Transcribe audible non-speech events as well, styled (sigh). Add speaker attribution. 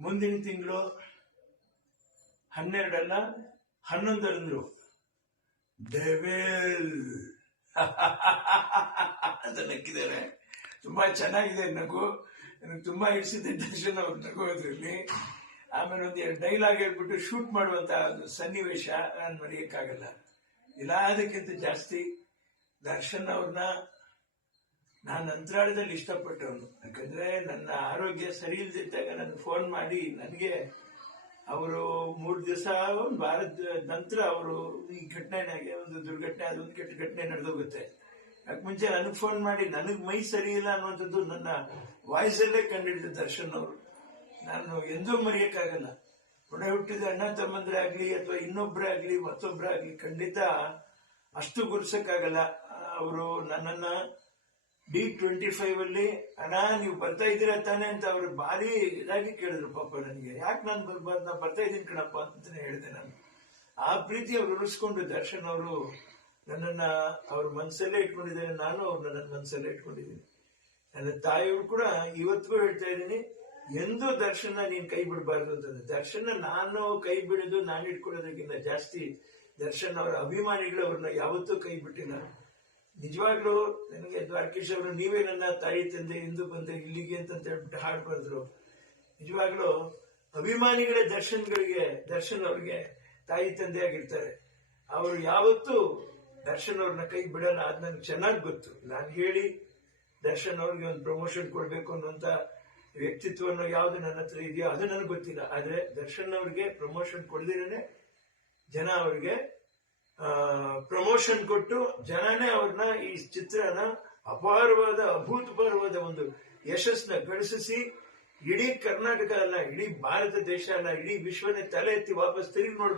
Speaker 1: ಮುಂದಿನ ತಿಂಗಳು ಹನ್ನೆರಡಲ್ಲ, ಹನ್ನೊಂದರಂದ್ರು. ಡೆವೆಲ್ (laughs) ಅಂತ ನಕ್ಕಿದ್ದಾರೆ. ತುಂಬಾ ಚೆನ್ನಾಗಿದೆ ನಗು. ನನಗೆ ತುಂಬಾ ಇಡಿಸಿದೆ ದರ್ಶನ್ ಅವ್ರ ನಗು ಅದ್ರಲ್ಲಿ. ಆಮೇಲೆ ಒಂದು ಎರಡು ಡೈಲಾಗ್ ಹೇಳ್ಬಿಟ್ಟು ಶೂಟ್ ಮಾಡುವಂತ ಒಂದು ಸನ್ನಿವೇಶ ನಾನು ಮರೆಯಕ್ಕಾಗಲ್ಲ. ಎಲ್ಲದಕ್ಕಿಂತ ಜಾಸ್ತಿ ದರ್ಶನ್ ಅವ್ರನ್ನ ನಾನು ಅಂತರಾಳದಲ್ಲಿ ಇಷ್ಟಪಟ್ಟವನು. ಯಾಕಂದ್ರೆ ನನ್ನ ಆರೋಗ್ಯ ಸರಿ ಇಲ್ದಿದ್ದಾಗ ನನ್ನ ಫೋನ್ ಮಾಡಿ ನನಗೆ ಅವರು ಮೂರು ದಿವಸ ಒಂದು ವಾರದ ನಂತರ ಅವರು ಈ ಘಟನೆನಾಗೆ ಒಂದು ದುರ್ಘಟನೆ ಅದೊಂದು ಕೆಟ್ಟ ಘಟನೆ ನಡೆದೋಗುತ್ತೆ. ಯಾಕೆ ಮುಂಚೆ ನನಗೆ ಫೋನ್ ಮಾಡಿ ನನಗೆ ಮೈ ಸರಿ ಇಲ್ಲ ಅನ್ನುವಂಥದ್ದು ನನ್ನ ವಾಯ್ಸಲ್ಲೇ ಕಂಡಿಡಿದ ದರ್ಶನ್ ಅವರು. ನಾನು ಎಂದೂ ಮರೆಯಕ್ಕಾಗಲ್ಲ. ಹೊಣೆ ಹುಟ್ಟಿದ ಅಣ್ಣ ತಮ್ಮಂದ್ರೆ ಆಗಲಿ ಅಥವಾ ಇನ್ನೊಬ್ಬರೇ ಆಗಲಿ ಮತ್ತೊಬ್ಬರೇ ಆಗಲಿ ಖಂಡಿತ ಅಷ್ಟು ಗುರ್ಸಕ್ಕಾಗಲ್ಲ. ಅವರು ನನ್ನನ್ನ ಡಿ ಟ್ವೆಂಟಿ ಫೈವ್ ಅಲ್ಲಿ, ಅಣ್ಣ, ನೀವು ಬರ್ತಾ ಇದ್ದೀರಾ ತಾನೆ ಅಂತ ಅವ್ರು ಭಾರಿ ಇದಾಗಿ ಕೇಳಿದ್ರು ಪಾಪ ನನಗೆ. ಯಾಕೆ ನಾನು ಬರ್ಬಾರ್ದು ನಾ ಬರ್ತಾ ಇದ್ದೀನಿ ಕಣಪ್ಪ ಅಂತ ಹೇಳಿದೆ ನಾನು. ಆ ಪ್ರೀತಿ ಅವ್ರು ಉಳಿಸ್ಕೊಂಡು ದರ್ಶನ್ ಅವರು ನನ್ನನ್ನ ಅವ್ರ ಮನಸ್ಸಲ್ಲೇ ಇಟ್ಕೊಂಡಿದ್ದಾರೆ. ನಾನು ಅವ್ರು ನನ್ನ ಮನಸ್ಸಲ್ಲೇ ಇಟ್ಕೊಂಡಿದ್ದೀನಿ. ನನ್ನ ತಾಯಿಯವರು ಕೂಡ ಇವತ್ತಿಗೂ ಹೇಳ್ತಾ ಇದ್ದೀನಿ, ಎಂದೂ ದರ್ಶನ ನೀನ್ ಕೈ ಬಿಡಬಾರ್ದು ಅಂತಂದ್ರೆ ದರ್ಶನ ನಾನು ಕೈ ಬಿಡೋದು, ನಾನು ಇಟ್ಕೊಳ್ಳೋದಕ್ಕಿಂತ ಜಾಸ್ತಿ ದರ್ಶನ್ ಅವರ ಅಭಿಮಾನಿಗಳು ಅವ್ರನ್ನ ಯಾವತ್ತೂ ಕೈ ಬಿಟ್ಟಿಲ್ಲ. ನಿಜವಾಗ್ಲೂ ನನಗೆ ದ್ವಾರಕೀಶ್ ಅವರು, ನೀವೇ ನನ್ನ ತಾಯಿ, ತಂದೆ ಎಂದು ಬಂದೆ ಇಲ್ಲಿಗೆ ಅಂತ ಹೇಳ್ಬಿಟ್ಟು ಹಾಡು ಬರೆದ್ರು. ನಿಜವಾಗ್ಲೂ ಅಭಿಮಾನಿಗಳ ದರ್ಶನ್ಗಳಿಗೆ, ದರ್ಶನ್ ಅವ್ರಿಗೆ ತಾಯಿ, ತಂದೆ ಆಗಿರ್ತಾರೆ. ಅವರು ಯಾವತ್ತೂ ದರ್ಶನ್ ಅವ್ರನ್ನ ಕೈ ಬಿಡಲ್ಲ. ಅದ್ ನನಗೆ ಚೆನ್ನಾಗಿ ಗೊತ್ತು. ನಾನು ಹೇಳಿ ದರ್ಶನ್ ಅವ್ರಿಗೆ ಒಂದು ಪ್ರಮೋಷನ್ ಕೊಡ್ಬೇಕು ಅನ್ನುವಂತ ವ್ಯಕ್ತಿತ್ವವನ್ನು ಯಾವ್ದು ನನ್ನ ಹತ್ರ ಇದೆಯೋ ಅದು ನನಗೆ ಗೊತ್ತಿಲ್ಲ. ಆದ್ರೆ ದರ್ಶನ್ ಅವ್ರಿಗೆ ಪ್ರಮೋಷನ್ ಕೊಡದಿರನೆ ಜನ ಅವ್ರಿಗೆ ಪ್ರಮೋಷನ್ ಕೊಟ್ಟು ಜನನೇ ಅವ್ರನ್ನ ಈ ಚಿತ್ರನ ಅಪಾರವಾದ, ಅಭೂತಪೂರ್ವವಾದ ಒಂದು ಯಶಸ್ಸನ್ನ ಗಳಿಸಿ ಇಡೀ ಕರ್ನಾಟಕ ಅಲ್ಲ, ಇಡೀ ಭಾರತ ದೇಶ ಅಲ್ಲ, ಇಡೀ ವಿಶ್ವನೇ ತಲೆ ಎತ್ತಿ ವಾಪಸ್ ತಿರುಗಿ ನೋಡ್ಬೇಕು.